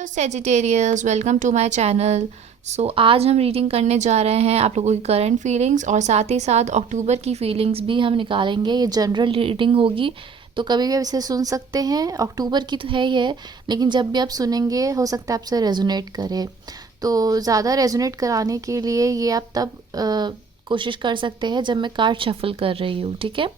Hello Sagittarius, welcome to my channel. आज हम reading करने जा रहे हैं आप लोगों की करंट फीलिंग्स और साथ ही साथ अक्टूबर की फीलिंग्स भी हम निकालेंगे। ये जनरल रीडिंग होगी तो कभी भी आप इसे सुन सकते हैं। अक्टूबर की तो है ही है, लेकिन जब भी आप सुनेंगे हो सकता है आपसे रेजोनेट करे। तो ज़्यादा रेजोनेट कराने के लिए ये आप तब कोशिश कर सकते हैं जब मैं कार्ड शफल कर रही हूँ, ठीक है।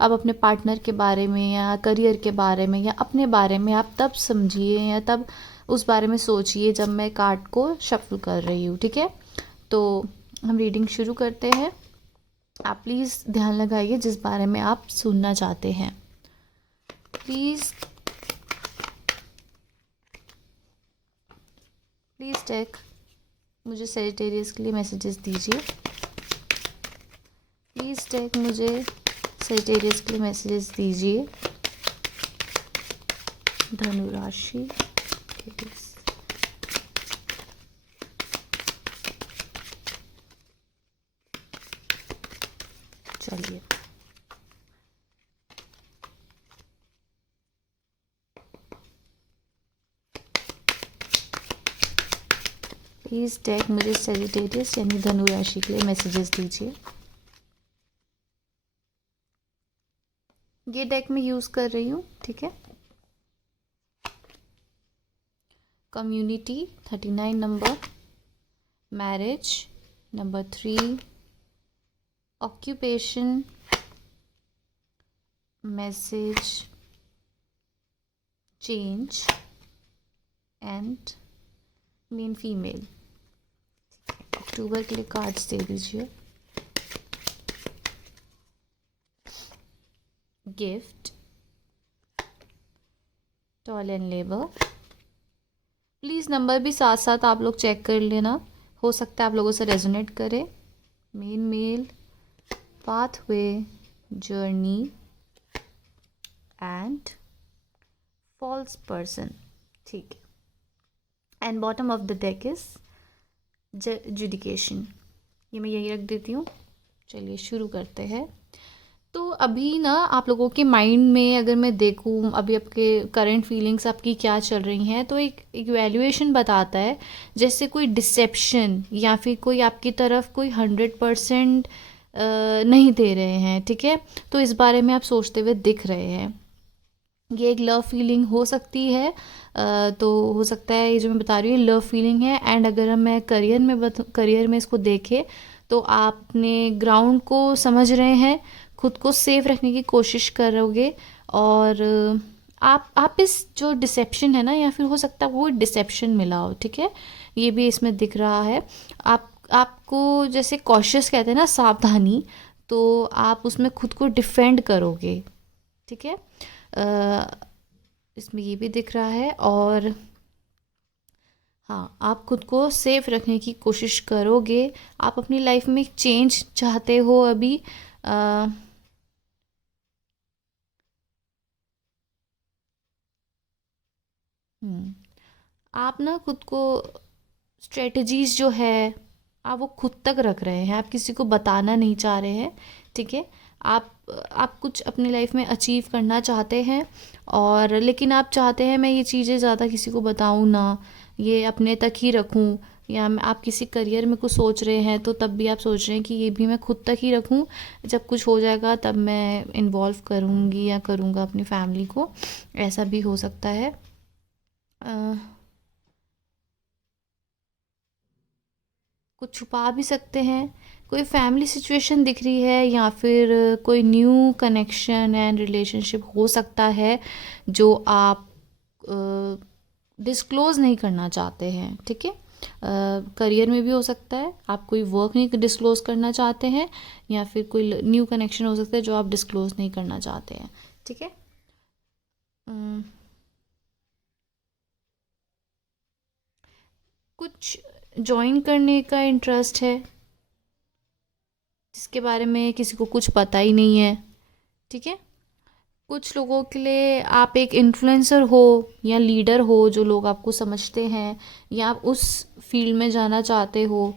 अब अपने पार्टनर के बारे में या करियर के बारे में या अपने बारे में आप तब समझिए या तब उस बारे में सोचिए जब मैं कार्ड को शफल कर रही हूँ, ठीक है। तो हम रीडिंग शुरू करते हैं। आप प्लीज़ ध्यान लगाइए जिस बारे में आप सुनना चाहते हैं। प्लीज़ टेक मुझे सेजिटेरियस के लिए मैसेजेस दीजिए। प्लीज़ टेक मुझे सेजिटेरियस के लिए मैसेजेस दीजिए। धनु राशि चलिए, प्लीज़ टेक मुझे सेजिटेरियस यानी धनु राशि के लिए मैसेजेस दीजिए। ये डेक में यूज़ कर रही हूँ, ठीक है। Community 39 number, marriage number 3, occupation, message, change and men female. अक्टूबर के लिए कार्ड्स दे दीजिए। Gift, toll and labour. Please number भी साथ साथ आप लोग चेक कर लेना, हो सकता है आप लोगों से रेजोनेट करे। Men male, pathway, journey and false person, ठीक है। And bottom of the deck is judication. ये मैं यही रख देती हूँ। चलिए शुरू करते हैं। तो अभी ना आप लोगों के माइंड में अगर मैं देखूँ अभी आपके करंट फीलिंग्स आपकी क्या चल रही हैं, तो एक इवैल्यूएशन बताता है जैसे कोई डिसेप्शन या फिर कोई आपकी तरफ कोई 100% नहीं दे रहे हैं, ठीक है। तो इस बारे में आप सोचते हुए दिख रहे हैं। ये एक लव फीलिंग हो सकती है। तो हो सकता है ये जो मैं बता रही हूँ लव फीलिंग है। एंड अगर मैं करियर में इसको देखे तो आप अपने ग्राउंड को समझ रहे हैं, खुद को सेफ रखने की कोशिश करोगे। और आप इस जो डिसेप्शन है ना, या फिर हो सकता है वो डिसेप्शन मिला हो, ठीक है। ये भी इसमें दिख रहा है। आपको जैसे कॉशियस कहते हैं ना, सावधानी, तो आप उसमें खुद को डिफेंड करोगे, ठीक है। इसमें ये भी दिख रहा है। और हाँ, आप खुद को सेफ रखने की कोशिश करोगे। आप अपनी लाइफ में एक चेंज चाहते हो अभी। आप ना खुद को स्ट्रेटजीज जो है आप वो खुद तक रख रहे हैं, आप किसी को बताना नहीं चाह रहे हैं, ठीक है। आप कुछ अपनी लाइफ में अचीव करना चाहते हैं, और लेकिन आप चाहते हैं मैं ये चीज़ें ज़्यादा किसी को बताऊँ ना, ये अपने तक ही रखूँ। या आप किसी करियर में कुछ सोच रहे हैं तो तब भी आप सोच रहे हैं कि ये भी मैं खुद तक ही रखूँ, जब कुछ हो जाएगा तब मैं इन्वॉल्व करूँगी या करूँगा अपनी फैमिली को। ऐसा भी हो सकता है। कुछ छुपा भी सकते हैं। कोई फैमिली सिचुएशन दिख रही है या फिर कोई न्यू कनेक्शन एंड रिलेशनशिप हो सकता है जो आप डिस्क्लोज़ नहीं करना चाहते हैं, ठीक है। करियर में भी हो सकता है आप कोई वर्क नहीं डिस्क्लोज़ करना चाहते हैं, या फिर कोई न्यू कनेक्शन हो सकता है जो आप डिस्क्लोज़ नहीं करना चाहते हैं, ठीक है। कुछ जॉइन करने का इंटरेस्ट है जिसके बारे में किसी को कुछ पता ही नहीं है, ठीक है। कुछ लोगों के लिए आप एक इन्फ्लुएंसर हो या लीडर हो, जो लोग आपको समझते हैं, या आप उस फील्ड में जाना चाहते हो,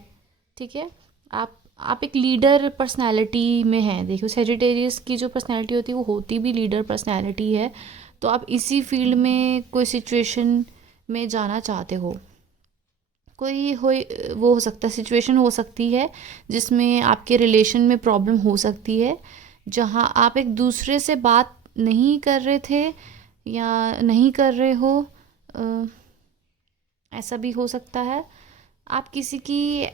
ठीक है। आप एक लीडर पर्सनालिटी में हैं। देखो, सेजिटेरियस की जो पर्सनालिटी होती है वो होती भी लीडर पर्सनालिटी है। तो आप इसी फील्ड में कोई सिचुएशन में जाना चाहते हो। कोई हो वो हो सकता है, सिचुएशन हो सकती है जिसमें आपके रिलेशन में प्रॉब्लम हो सकती है, जहाँ आप एक दूसरे से बात नहीं कर रहे थे या नहीं कर रहे हो। अ, ऐसा भी हो सकता है। आप किसी की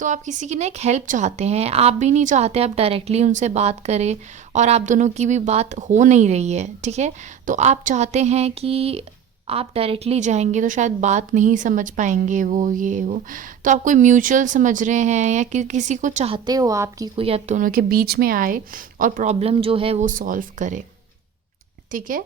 तो आप किसी की ना एक हेल्प चाहते हैं, आप भी नहीं चाहते आप डायरेक्टली उनसे बात करें, और आप दोनों की भी बात हो नहीं रही है, ठीक है। तो आप चाहते हैं कि आप डायरेक्टली जाएंगे तो शायद बात नहीं समझ पाएंगे वो, तो आप कोई म्यूचुअल समझ रहे हैं या किसी को चाहते हो आपकी कोई आप दोनों के बीच में आए और प्रॉब्लम जो है वो सॉल्व करे, ठीक है।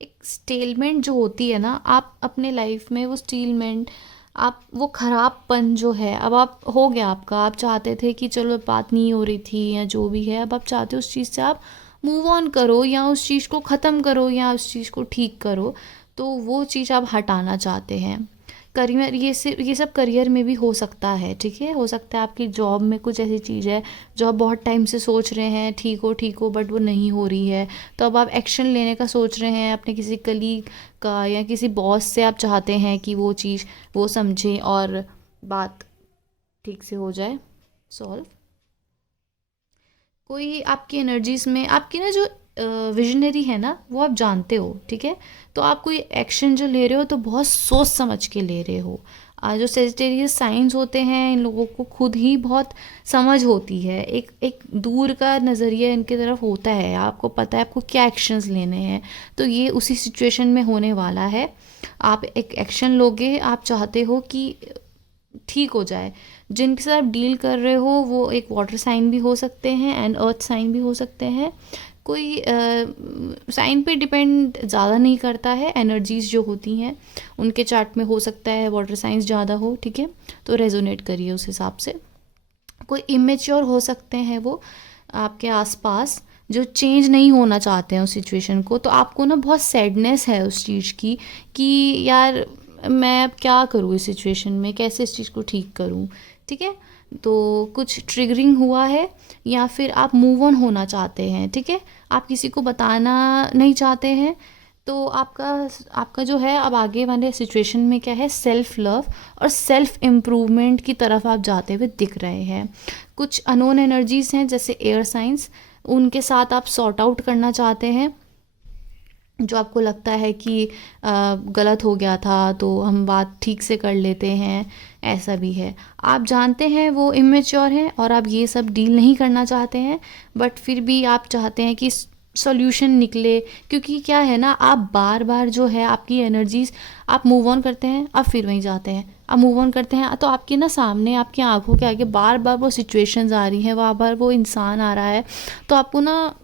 एक स्टेलमेंट जो होती है ना, आप अपने लाइफ में वो स्टेलमेंट, आप वो खराबपन जो है, अब आप हो गया आपका, आप चाहते थे कि चलो बात नहीं हो रही थी या जो भी है, अब आप चाहते हो उस चीज़ से आप मूव ऑन करो या उस चीज़ को ख़त्म करो या उस चीज़ को ठीक करो, तो वो चीज़ आप हटाना चाहते हैं। करियर, ये सब करियर में भी हो सकता है, ठीक है। हो सकता है आपकी जॉब में कुछ ऐसी चीज़ है जो आप बहुत टाइम से सोच रहे हैं ठीक हो बट वो नहीं हो रही है, तो अब आप एक्शन लेने का सोच रहे हैं, अपने किसी कलीग का या किसी बॉस से आप चाहते हैं कि वो चीज़ वो समझें और बात ठीक से हो जाए सॉल्व। कोई आपकी एनर्जीज में आपकी ना जो विजनरी है ना, वो आप जानते हो, ठीक है। तो आप कोई एक्शन जो ले रहे हो तो बहुत सोच समझ के ले रहे हो। जो सेजिटेरियस साइंस होते हैं, इन लोगों को खुद ही बहुत समझ होती है, एक एक दूर का नज़रिया इनकी तरफ होता है, आपको पता है आपको क्या एक्शंस लेने हैं। तो ये उसी सिचुएशन में होने वाला है। आप एक एक्शन लोगे, आप चाहते हो कि ठीक हो जाए। जिनके साथ आप डील कर रहे हो वो एक वाटर साइन भी हो सकते हैं एंड अर्थ साइन भी हो सकते हैं। कोई साइन पे डिपेंड ज़्यादा नहीं करता है, एनर्जीज जो होती हैं उनके चार्ट में हो सकता है वाटर साइंस ज़्यादा हो, ठीक है। तो रेजोनेट करिए उस हिसाब से। कोई इमेच्योर हो सकते हैं वो आपके आसपास, जो चेंज नहीं होना चाहते हैं उस सिचुएशन को, तो आपको ना बहुत सैडनेस है उस चीज़ की कि यार मैं अब क्या करूँ इस सिचुएशन में, कैसे इस चीज़ को ठीक करूँ, ठीक है। तो कुछ ट्रिगरिंग हुआ है या फिर आप मूव ऑन होना चाहते हैं, ठीक है। आप किसी को बताना नहीं चाहते हैं, तो आपका आपका जो है अब आगे वाले सिचुएशन में क्या है, सेल्फ लव और सेल्फ इम्प्रूवमेंट की तरफ आप जाते हुए दिख रहे हैं। कुछ अनोन एनर्जीज हैं जैसे एयर साइंस, उनके साथ आप सॉर्ट आउट करना चाहते हैं। जो आपको लगता है कि गलत हो गया था तो हम बात ठीक से कर लेते हैं, ऐसा भी है। आप जानते हैं वो इमेच्योर हैं और आप ये सब डील नहीं करना चाहते हैं, बट फिर भी आप चाहते हैं कि सॉल्यूशन निकले, क्योंकि क्या है ना, आप बार बार जो है आपकी एनर्जीज, आप मूव ऑन करते हैं आप फिर वहीं जाते हैं, आप मूव ऑन करते हैं तो आपके ना सामने आपकी आंखों के आगे बार बार वो सिचुएशंस आ रही हैं, बार बार वो इंसान आ रहा है, तो आपको ना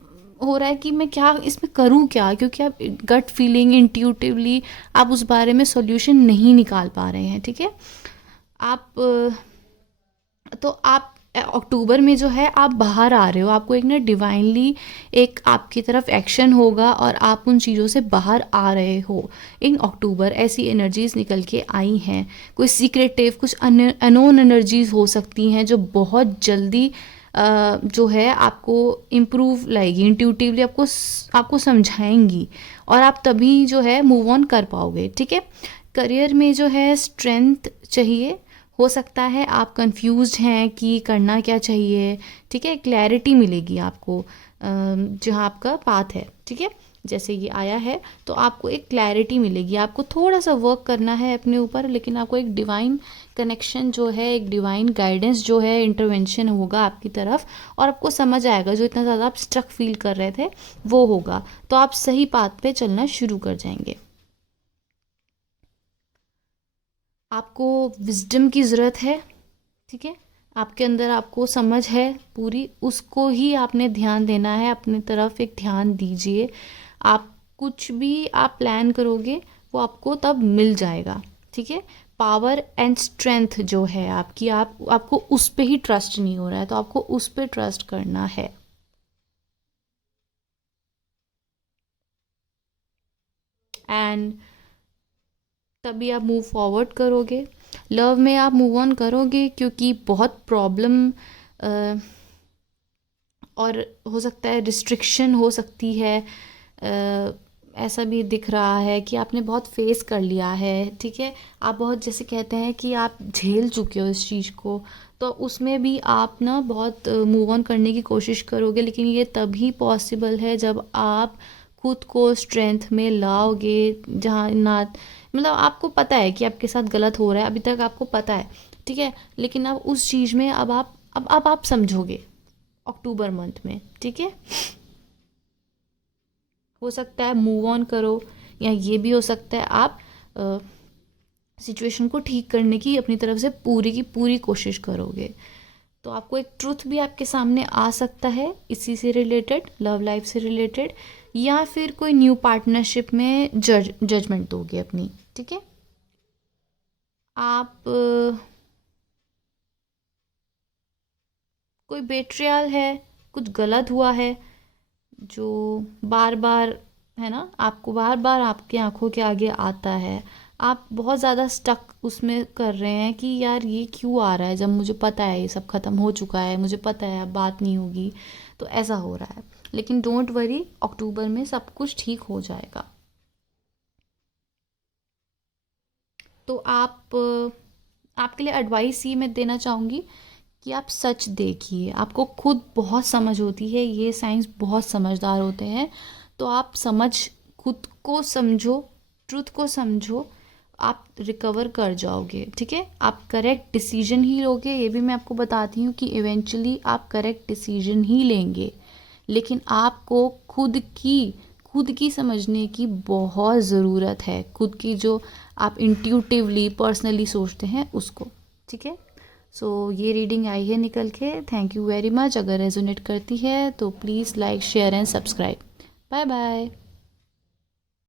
हो रहा है कि मैं क्या इसमें करूं क्या, क्योंकि आप गट फीलिंग इंट्यूटिवली आप उस बारे में सॉल्यूशन नहीं निकाल पा रहे हैं, ठीक है। आप तो आप अक्टूबर में जो है आप बाहर आ रहे हो, आपको एक ना डिवाइनली एक आपकी तरफ एक्शन होगा और आप उन चीज़ों से बाहर आ रहे हो। इन अक्टूबर ऐसी एनर्जीज निकल के आई हैं, कोई सीक्रेटिव कुछ अनोन एनर्जीज हो सकती हैं जो बहुत जल्दी जो है आपको इम्प्रूव लाएगी, इंट्यूटिवली आपको समझाएंगी और आप तभी जो है मूव ऑन कर पाओगे, ठीक है। करियर में जो है स्ट्रेंथ चाहिए, हो सकता है आप कंफ्यूज्ड हैं कि करना क्या चाहिए, ठीक है। क्लैरिटी मिलेगी आपको जहाँ आपका पाथ है, ठीक है। जैसे ये आया है तो आपको एक क्लैरिटी मिलेगी, आपको थोड़ा सा वर्क करना है अपने ऊपर, लेकिन आपको एक डिवाइन कनेक्शन जो है, एक डिवाइन गाइडेंस जो है, इंटरवेंशन होगा आपकी तरफ और आपको समझ आएगा, जो इतना ज़्यादा आप स्ट्रक फील कर रहे थे वो होगा, तो आप सही पाथ पे चलना शुरू कर जाएंगे। आपको विजडम की ज़रूरत है, ठीक है। आपके अंदर आपको समझ है पूरी, उसको ही आपने ध्यान देना है, अपनी तरफ एक ध्यान दीजिए। आप कुछ भी आप प्लान करोगे वो आपको तब मिल जाएगा, ठीक है। पावर एंड स्ट्रेंथ जो है आपकी, आपको उस पे ही ट्रस्ट नहीं हो रहा है, तो आपको उस पे ट्रस्ट करना है। एंड तभी आप मूव फॉरवर्ड करोगे। लव में आप मूव ऑन करोगे क्योंकि बहुत प्रॉब्लम और हो सकता है रिस्ट्रिक्शन हो सकती है। ऐसा भी दिख रहा है कि आपने बहुत फेस कर लिया है, ठीक है। आप बहुत, जैसे कहते हैं कि आप झेल चुके हो इस चीज़ को, तो उसमें भी आप ना बहुत मूव ऑन करने की कोशिश करोगे, लेकिन ये तभी पॉसिबल है जब आप खुद को स्ट्रेंथ में लाओगे। जहाँ ना, मतलब आपको पता है कि आपके साथ गलत हो रहा है, अभी तक आपको पता है, ठीक है, लेकिन अब उस चीज़ में अब आप समझोगे अक्टूबर मंथ में, ठीक है। हो सकता है मूव ऑन करो, या ये भी हो सकता है आप सिचुएशन को ठीक करने की अपनी तरफ से पूरी की पूरी कोशिश करोगे। तो आपको एक ट्रुथ भी आपके सामने आ सकता है इसी से रिलेटेड, लव लाइफ से रिलेटेड, या फिर कोई न्यू पार्टनरशिप में जजमेंट दोगे अपनी, ठीक है। आप कोई बेट्रियल है, कुछ गलत हुआ है जो बार बार, है ना, आपको बार बार आपकी आंखों के आगे आता है। आप बहुत ज़्यादा स्टक उसमें कर रहे हैं कि यार ये क्यों आ रहा है, जब मुझे पता है ये सब ख़त्म हो चुका है, मुझे पता है अब बात नहीं होगी, तो ऐसा हो रहा है। लेकिन डोंट वरी, अक्टूबर में सब कुछ ठीक हो जाएगा। तो आपके लिए एडवाइस ये मैं देना चाहूँगी कि आप सच देखिए। आपको खुद बहुत समझ होती है, ये साइंस बहुत समझदार होते हैं। तो आप खुद को समझो, ट्रुथ को समझो, आप रिकवर कर जाओगे, ठीक है। आप करेक्ट डिसीजन ही लोगे, ये भी मैं आपको बताती हूँ कि इवेंचुअली आप करेक्ट डिसीजन ही लेंगे। लेकिन आपको खुद की समझने की बहुत ज़रूरत है, खुद की जो आप इंट्यूटिवली पर्सनली सोचते हैं उसको, ठीक है। सो ये रीडिंग आई है निकल के। Thank you very much. अगर रेजोनेट करती है तो please like share and subscribe. Bye bye.